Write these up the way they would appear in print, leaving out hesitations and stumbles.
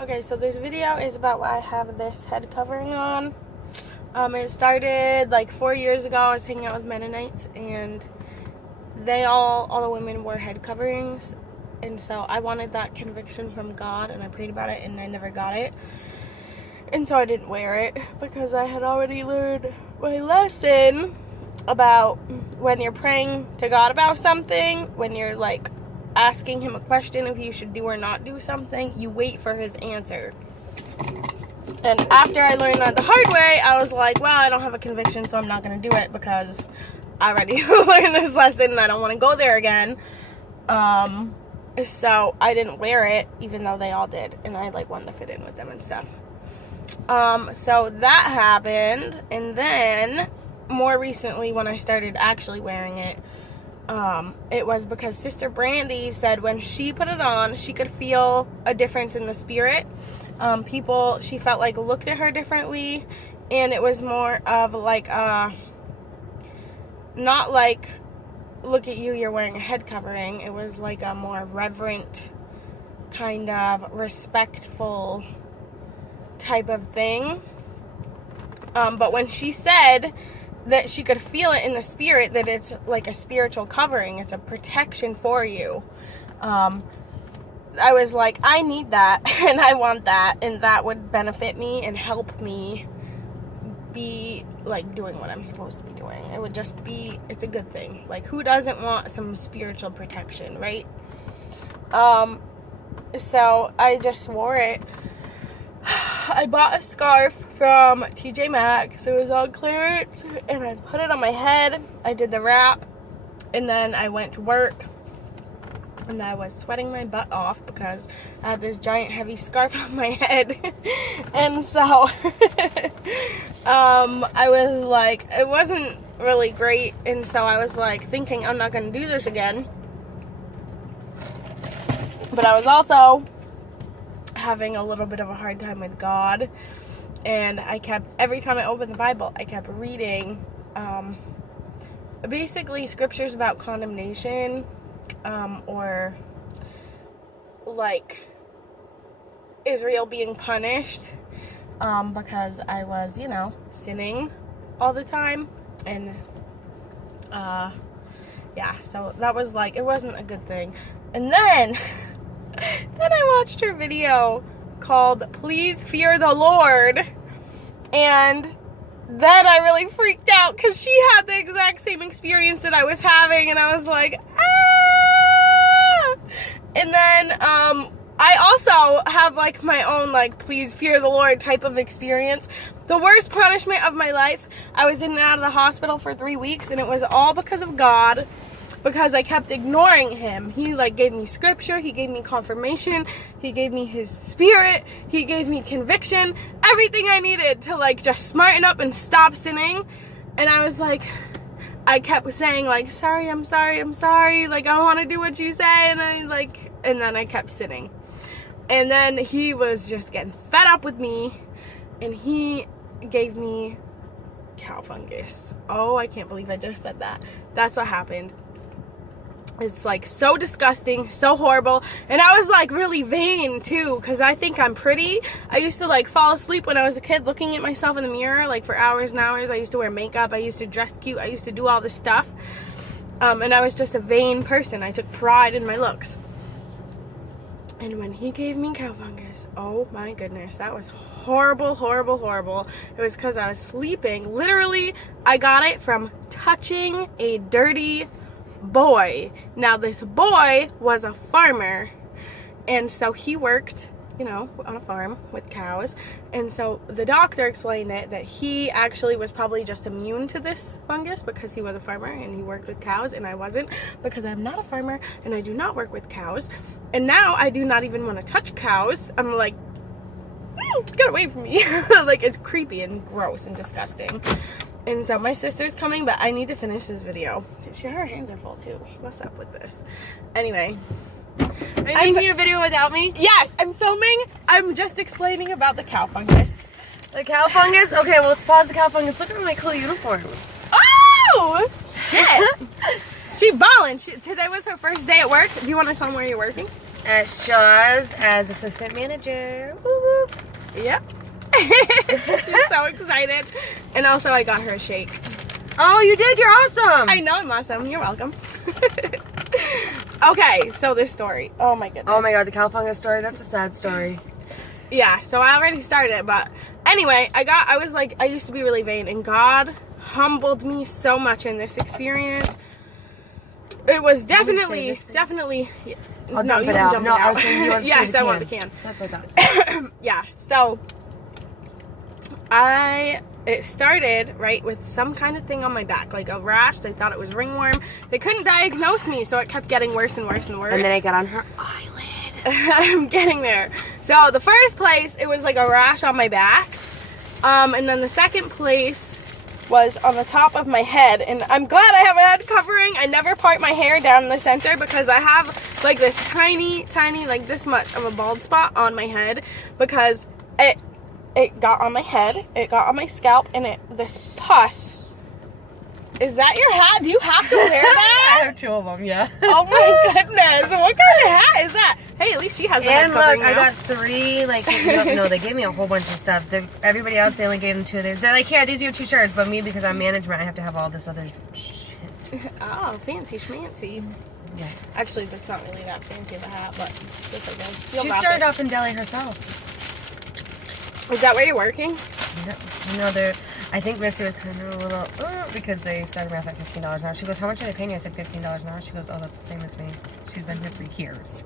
Okay, so this video is about why I have this head covering on. It started like 4 years ago. I was hanging out with Mennonites, and they all the women wore head coverings, and so I wanted that conviction from God, and I prayed about it, and I never got it, and so I didn't wear it because I had already learned my lesson about when you're praying to God about something, when you're like asking him a question if you should do or not do something, you wait for his answer. And after I learned that the hard way, I was like, well, I don't have a conviction, so I'm not going to do it because I already learned this lesson and I don't want to go there again. So I didn't wear it, even though they all did, and I like wanted to fit in with them and stuff. So that happened, and then more recently when I started actually wearing it, it was because Sister Brandy said when she put it on, she could feel a difference in the spirit. People, she felt like, looked at her differently, and it was more of like, not like, look at you, you're wearing a head covering. It was like a more reverent, kind of respectful type of thing. But when she said that she could feel it in the spirit, that it's like a spiritual covering, it's a protection for you, I was like, I need that, and I want that, and that would benefit me and help me be like doing what I'm supposed to be doing. It would just be, it's a good thing. Like, who doesn't want some spiritual protection, right? So I just wore it. I bought a scarf from TJ Maxx. It was on clearance, and I put it on my head. I did the wrap, and then I went to work, and I was sweating my butt off because I had this giant heavy scarf on my head. And so I was like, it wasn't really great, and so I was like thinking, I'm not going to do this again. But I was also having a little bit of a hard time with God, and I kept, every time I opened the Bible, I kept reading basically scriptures about condemnation, or like Israel being punished, because I was, sinning all the time, and yeah, so that was like, it wasn't a good thing. And then I watched her video called Please Fear the Lord, and then I really freaked out because she had the exact same experience that I was having, and I was like, ah! And then I also have like my own like please fear the Lord type of experience. The worst punishment of my life, I was in and out of the hospital for 3 weeks, and it was all because of God, because I kept ignoring him. He like gave me scripture, he gave me confirmation, he gave me his spirit, he gave me conviction, everything I needed to like just smarten up and stop sinning. And I was like, I kept saying like, sorry, I'm sorry, like I want to do what you say, and then I kept sinning. And then he was just getting fed up with me, and he gave me cow fungus. Oh, I can't believe I just said that. That's what happened. It's like so disgusting, so horrible. And I was like really vain too, because I think I'm pretty. I used to like fall asleep when I was a kid looking at myself in the mirror like for hours and hours. I used to wear makeup, I used to dress cute, I used to do all this stuff, and I was just a vain person. I took pride in my looks. And when he gave me cow fungus, oh my goodness, that was horrible, horrible, horrible. It was because I was sleeping. Literally, I got it from touching a dirty boy. Now this boy was a farmer, and so he worked, on a farm with cows, and so the doctor explained that he actually was probably just immune to this fungus because he was a farmer and he worked with cows, and I wasn't, because I'm not a farmer and I do not work with cows, and now I do not even want to touch cows. I'm like, get away from me. Like, it's creepy and gross and disgusting. And so my sister's coming, but I need to finish this video. Her hands are full too. What's up with this? Anyway. Are you making a video without me? Yes, I'm filming. I'm just explaining about the cow fungus. The cow fungus? Okay, well, let's pause the cow fungus. Look at my cool uniforms. Oh! Shit! She ballin'. Today was her first day at work. Do you want to tell them where you're working? at Shaw's as assistant manager. Woo-woo. Yep. She's so excited. And also I got her a shake. Oh, you did? You're awesome. I know I'm awesome. You're welcome. Okay, so this story. Oh my goodness. Oh my god, the cow fungus story. That's a sad story. Yeah, so I already started it, but anyway, I used to be really vain, and God humbled me so much in this experience. It was definitely. Yeah. I'll No, dump you it can out. dump No, it I out. was saying you want to Yes, the I can. want the can. That's what I thought. Yeah, so it started, right, with some kind of thing on my back, like a rash. They thought it was ringworm. They couldn't diagnose me, so it kept getting worse and worse and worse. And then I got on her eyelid. I'm getting there. So the first place, it was like a rash on my back. And then the second place was on the top of my head. And I'm glad I have a head covering. I never part my hair down in the center because I have like this tiny, like this much of a bald spot on my head because it got on my head, it got on my scalp, and this pus. Is that your hat? Do you have to wear that? I have two of them, yeah. Oh my goodness. What kind of hat is that? Hey, at least she has a head And covering look, I now. got 3, like, no, they gave me a whole bunch of stuff. Everybody else, they only gave them 2 of theirs. They're like, here, these are your 2 shirts, but me, because I'm management, I have to have all this other shit. Oh, fancy schmancy. Yeah. Actually, that's not really that fancy of a hat, but that's okay. You'll She rock started it. off in Delhi herself. Is that where you're working? You know, I think Missy was kind of a little, because they started me off at $15 an hour. She goes, how much are they paying you? I said $15 an hour. She goes, oh, that's the same as me. She's been here for years.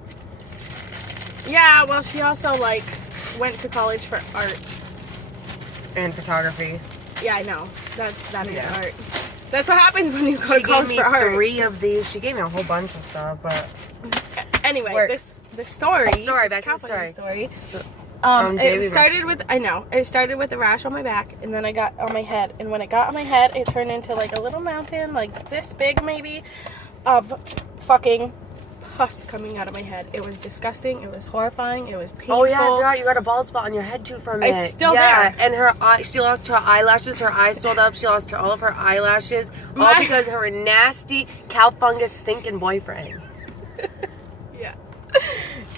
Yeah, well, she also, like, went to college for art. And photography. Yeah, I know. That is Yeah. art. That's what happens when you go She to college gave me for art. 3 of these. She gave me a whole bunch of stuff, but... Anyway, Work. this story. Back to the story. It started with it started with a rash on my back, and then I got on my head, and when it got on my head, it turned into like a little mountain, like this big maybe, of fucking pus coming out of my head. It was disgusting. It was horrifying. It was painful. Oh yeah, I forgot you got a bald spot on your head too for a minute. It's still there. there. And her eye, she lost her eyelashes. Her eyes swelled up. She lost all of her eyelashes, all because of her nasty cow fungus stinking boyfriend. Yeah.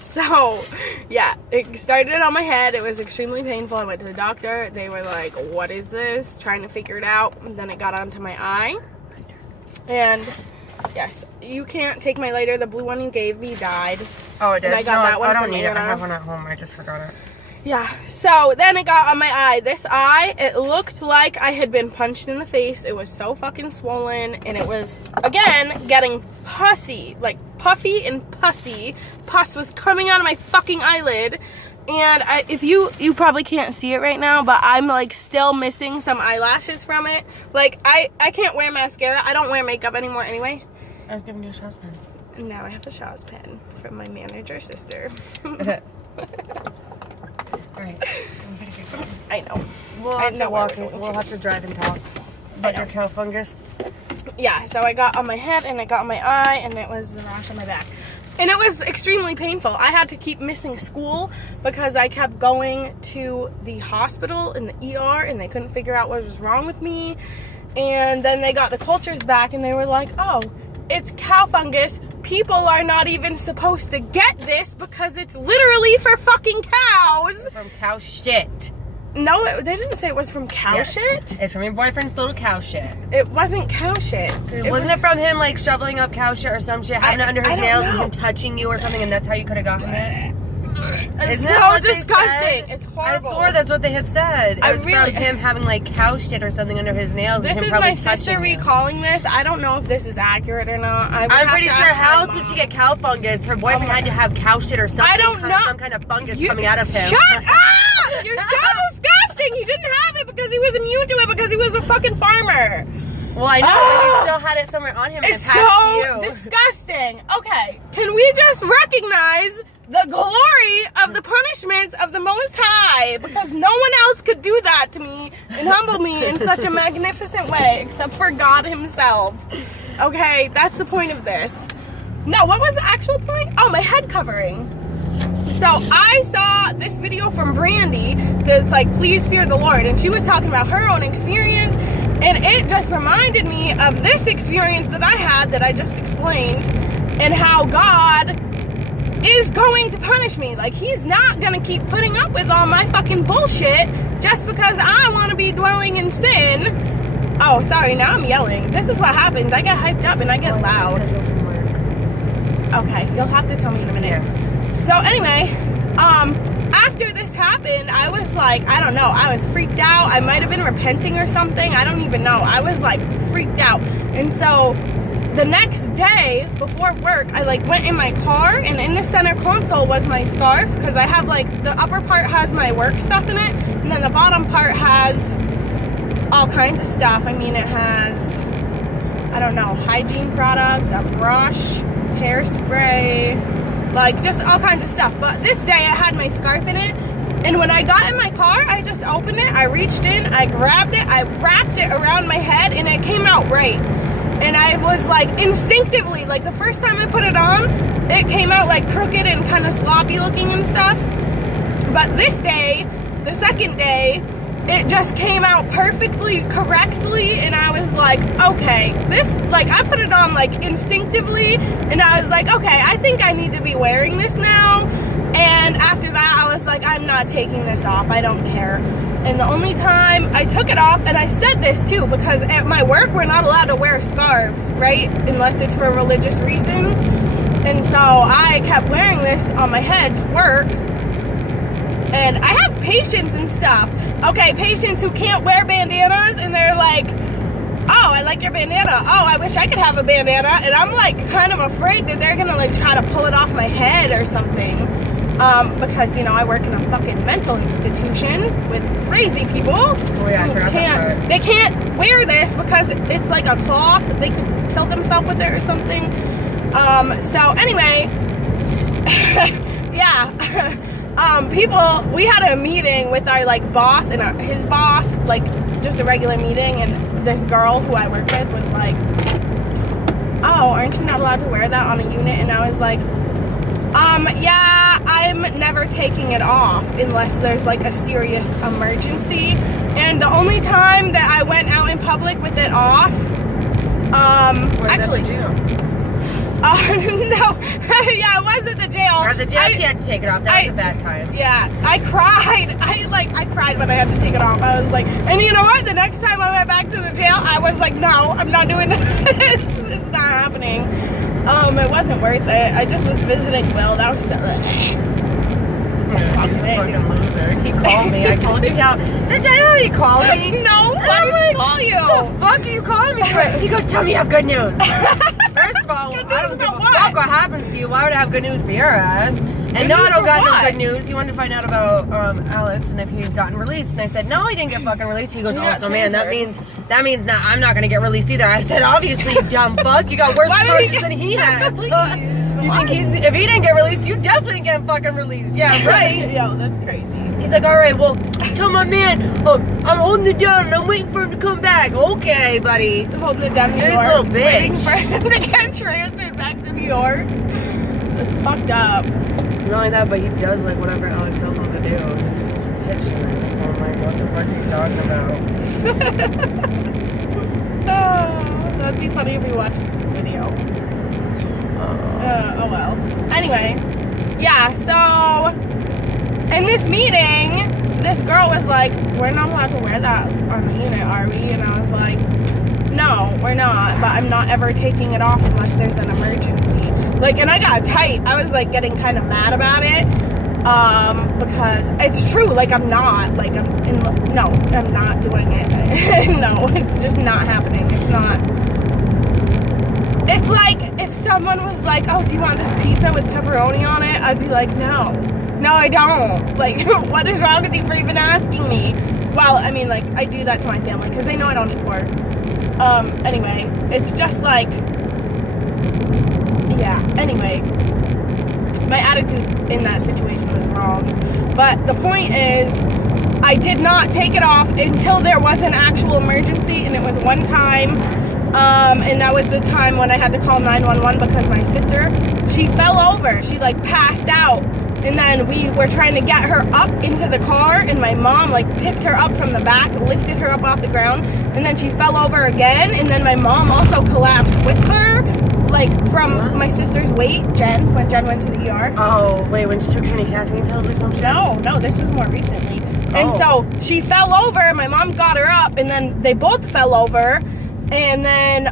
So, yeah, it started on my head. It was extremely painful. I went to the doctor. They were like, what is this? Trying to figure it out. And then it got onto my eye. And, yes, you can't take my lighter. The blue one you gave me died. Oh, it did. And I got that one I don't from need it. I Anna. have one at home. I just forgot it. Yeah, so then it got on my eye. This eye, it looked like I had been punched in the face. It was so fucking swollen, and it was, again, getting pussy, like puffy and pussy. Pus was coming out of my fucking eyelid, and if you probably can't see it right now, but I'm like still missing some eyelashes from it. Like, I can't wear mascara. I don't wear makeup anymore anyway. I was giving you a Shaw's pen. Now I have the Shaw's pen from my manager sister. Alright. I know. We'll I have know to where walk. we're going We'll to. have to drive and talk about your cow fungus. Yeah, so I got on my head and it got on my eye and it was a rash on my back. And it was extremely painful. I had to keep missing school because I kept going to the hospital in the ER and they couldn't figure out what was wrong with me. And then they got the cultures back and they were like, oh, it's cow fungus. People are not even supposed to get this because it's literally for fucking cows. From cow shit. No, they didn't say it was from cow Yes. shit. It's from your boyfriend's little cow shit. It wasn't cow shit. Wasn't it from him like shoveling up cow shit or some shit, having it under his I don't nails and know. him touching you or something, and that's how you could have gotten it? It's Isn't that so what they disgusting. said? It's I horrible. swore that's what they had said. It I was really- from him having like cow shit or something under his nails. This and him is probably my sister touching you. recalling this. I don't know if this is accurate or not. I would I'm have pretty to sure. ask How my else would mom. she get cow fungus? Her boyfriend had to have cow shit or something. I don't or know. Some kind of fungus You- coming out of him. Shut up! You're so disgusting. He didn't have it because he was immune to it because he was a fucking farmer. Well, I know, but he still had it somewhere on him and It's it passed to so you. disgusting. Okay, can we just recognize the glory of the punishments of the Most High? Because no one else could do that to me and humble me in such a magnificent way except for God himself. Okay, that's the point of this. No, what was the actual point? Oh, my head covering. So I saw this video from Brandy that's like, please fear the Lord. And she was talking about her own experience. And it just reminded me of this experience that I had that I just explained. And how God is going to punish me. Like, he's not gonna keep putting up with all my fucking bullshit just because I want to be dwelling in sin. Oh, sorry, now I'm yelling. This is what happens. I get hyped up and I get loud. Okay, you'll have to tell me in a minute. Yeah. So anyway, after this happened, I was like, I don't know, I was freaked out. I might have been repenting or something. I don't even know. I was like freaked out. And so the next day before work, I like went in my car, and in the center console was my scarf, because I have like, the upper part has my work stuff in it, and then the bottom part has all kinds of stuff. I mean, it has, I don't know, hygiene products, a brush, hairspray, like just all kinds of stuff. But this day I had my scarf in it, and when I got in my car, I just opened it, I reached in, I grabbed it, I wrapped it around my head, and it came out right. And I was like, instinctively, like the first time I put it on, it came out like crooked and kind of sloppy looking and stuff. But this day, the second day, it just came out perfectly, correctly, and I was like, okay, this, like, I put it on like instinctively, and I was like, okay, I think I need to be wearing this now. And after that, I was like, I'm not taking this off, I don't care. And the only time I took it off, and I said this too, because at my work, we're not allowed to wear scarves, right? Unless it's for religious reasons. And so I kept wearing this on my head to work. And I have patients and stuff. Okay, patients who can't wear bandanas, and they're like, oh, I like your bandana. Oh, I wish I could have a bandana. And I'm like kind of afraid that they're gonna like try to pull it off my head or something. Because, you know, I work in a fucking mental institution with crazy people Oh yeah, I forgot that part. they can't wear this because it's like a cloth. They could kill themselves with it or something. So anyway, yeah. We had a meeting with our like boss and his boss, like just a regular meeting, and this girl who I work with was like, oh, aren't you not allowed to wear that on a unit? And I was like, yeah, I'm never taking it off unless there's like a serious emergency. And the only time that I went out in public with it off, actually, no, yeah, it was at the jail. At the jail, she had to take it off. That was a bad time. Yeah, I cried. I cried when I had to take it off. I was like, and you know what? The next time I went back to the jail, I was like, no, I'm not doing this. It's not happening. It wasn't worth it. I just was visiting Will. That was so. He's a fucking loser. He called me. I told you how. Did I know he called me? No, why did he call you? What the fuck are you calling me for? He goes, tell me you have good news. First of all, I don't give a fuck what happens to you. Why would I have good news for your ass? And no, I don't got no good news. He wanted to find out about Alex and if he had gotten released. And I said, no, he didn't get fucking released. He goes, oh, so man, that means not, I'm not going to get released either. I said, obviously, you dumb fuck. You got worse charges than he has. You think if he didn't get released, you definitely get fucking released. Yeah, right. Yo, that's crazy. He's like, all right, well, tell my man, I'm holding it down and I'm waiting for him to come back. Okay, buddy. I'm holding it down in New York. You're a little bitch. Waiting for him to get transferred back to New York. That's fucked up. Not only that, but he does like whatever Alex tells him to do. He's just pitch to me. So I'm like, what the fuck are you talking about? Oh, that'd be funny if we watched this video. Oh well. Anyway, yeah, so in this meeting, this girl was like, we're not allowed to wear that on the unit, are we? And I was like, no, we're not, but I'm not ever taking it off unless there's an emergency. Like, and I got tight. I was like getting kind of mad about it. Because it's true, like I'm not doing it. No, it's just not happening. It's not. It's like if someone was like, oh, do you want this pizza with pepperoni on it? I'd be like, no, I don't. Like, what is wrong with you for even asking me? Well, I mean, like, I do that to my family because they know I don't eat pork. Anyway, it's just like, yeah, anyway, my attitude in that situation was wrong. But the point is, I did not take it off until there was an actual emergency, and it was one time, and that was the time when I had to call 911 because my sister, she fell over. She, like, passed out. And then we were trying to get her up into the car, and my mom, like, picked her up from the back, lifted her up off the ground, and then she fell over again, and then my mom also collapsed with her. like from my sister's weight, Jen, when Jen went to the ER. Oh, wait, when she took too many caffeine pills or something? No, this was more recently. And so she fell over, my mom got her up, and then they both fell over. And then,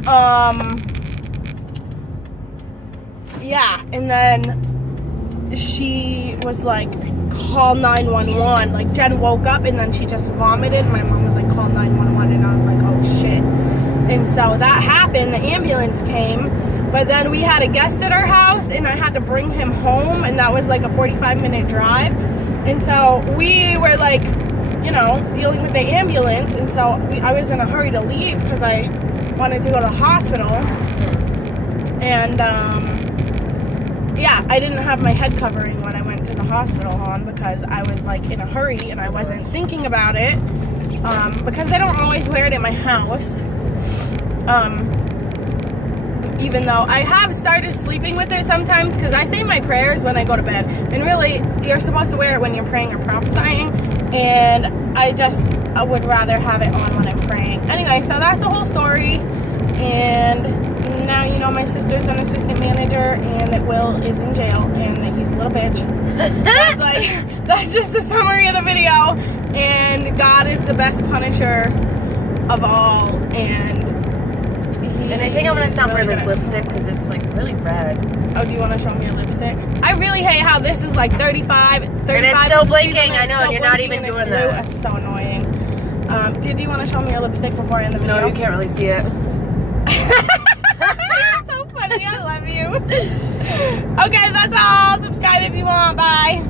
and then she was like, call 911. Like, Jen woke up, and then she just vomited, and my mom was like, call 911, and I was like, oh shit. And so that happened, the ambulance came, but then we had a guest at our house, and I had to bring him home, and that was like a 45-minute drive. And so we were like, you know, dealing with the ambulance, and so I was in a hurry to leave because I wanted to go to the hospital. And I didn't have my head covering when I went to the hospital on because I was like in a hurry and I wasn't thinking about it, because I don't always wear it at my house, even though I have started sleeping with it sometimes because I say my prayers when I go to bed, and really you're supposed to wear it when you're praying or prophesying, and I would rather have it on when I'm praying. Anyway, so that's the whole story, and now you know my sister's an assistant manager, and that Will is in jail, and that he's a little bitch. That's just a summary of the video, and God is the best punisher of all, and I think I'm gonna stop wearing this lipstick because it's like really red. Oh, do you want to show me a lipstick? I really hate how this is like 35. And it's still blinking, I know, and you're not even doing that. That's so annoying. Do you want to show me a lipstick before I end the video? No, you can't really see it. So funny, I love you. Okay, that's all. Subscribe if you want. Bye.